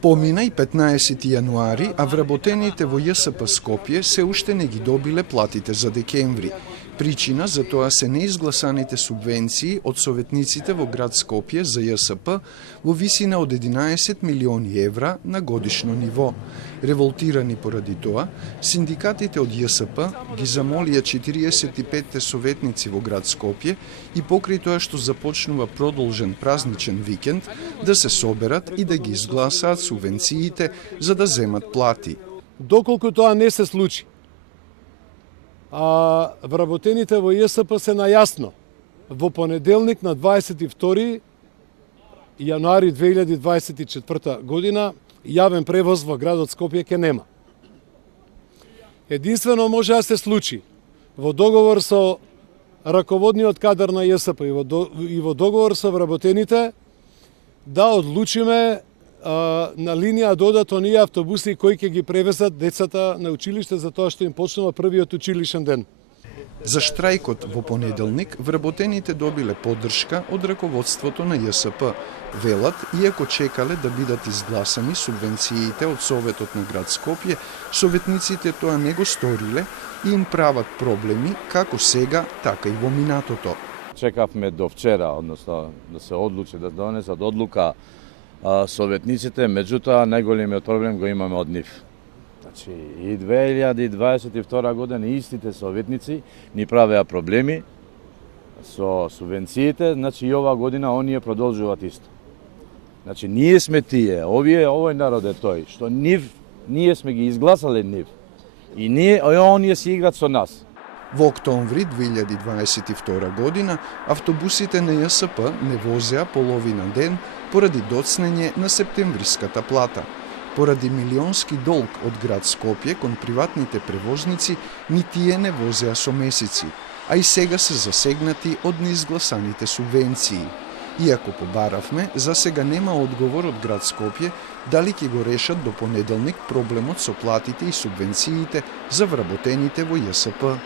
Помина и 15 јануари, а вработените во ЈСП Скопје се уште не ги добиле платите за декември. Причина за тоа се неизгласаните субвенции од советниците во град Скопје за ЈСП во висина од 11 милиони евра на годишно ниво. Револтирани поради тоа, синдикатите од ЈСП ги замолија 45 советници во град Скопје и покрај тоа што започнува продолжен празничен викенд да се соберат и да ги изгласаат субвенциите за да земат плати. Доколку тоа не се случи, а вработените во ЈСП се најасно. Во понеделник на 22 јануари 2024 година јавен превоз во градот Скопје ке нема. Единствено може да се случи во договор со раководниот кадар на ЈСП и во договор со вработените да одлучиме на линија додат оние автобуси кои ќе ги превезат децата на училиште за тоа што им почнува првиот училишен ден. За штрајкот во понеделник вработените добиле поддршка од раководството на ЈСП. Велат, иако чекале да бидат изгласани субвенциите од Советот на град Скопје, советниците тоа не го сториле и им прават проблеми како сега, така и во минатото. Чекавме до вчера, односно да се одлучи да донесат одлука советниците, меѓутоа најголемиот проблем го имаме од нив. Значи, и 2022 година истите советници ни правеа проблеми со субвенциите, значи и оваа година оние продолжуваат исто. Значи, ние сме тие, овој народ е тој, што ние сме ги изгласале нив. И оние си играат со нас. Во октомври 2022 година автобусите на ЈСП не возеа половина ден поради доцнење на септемвриската плата. Поради милионски долг од град Скопје кон приватните превозници, ни тие не возеа со месеци, а и сега се засегнати од неизгласаните субвенции. Иако побаравме, за сега нема одговор од град Скопје дали ќе го решат до понеделник проблемот со платите и субвенциите за вработените во ЈСП.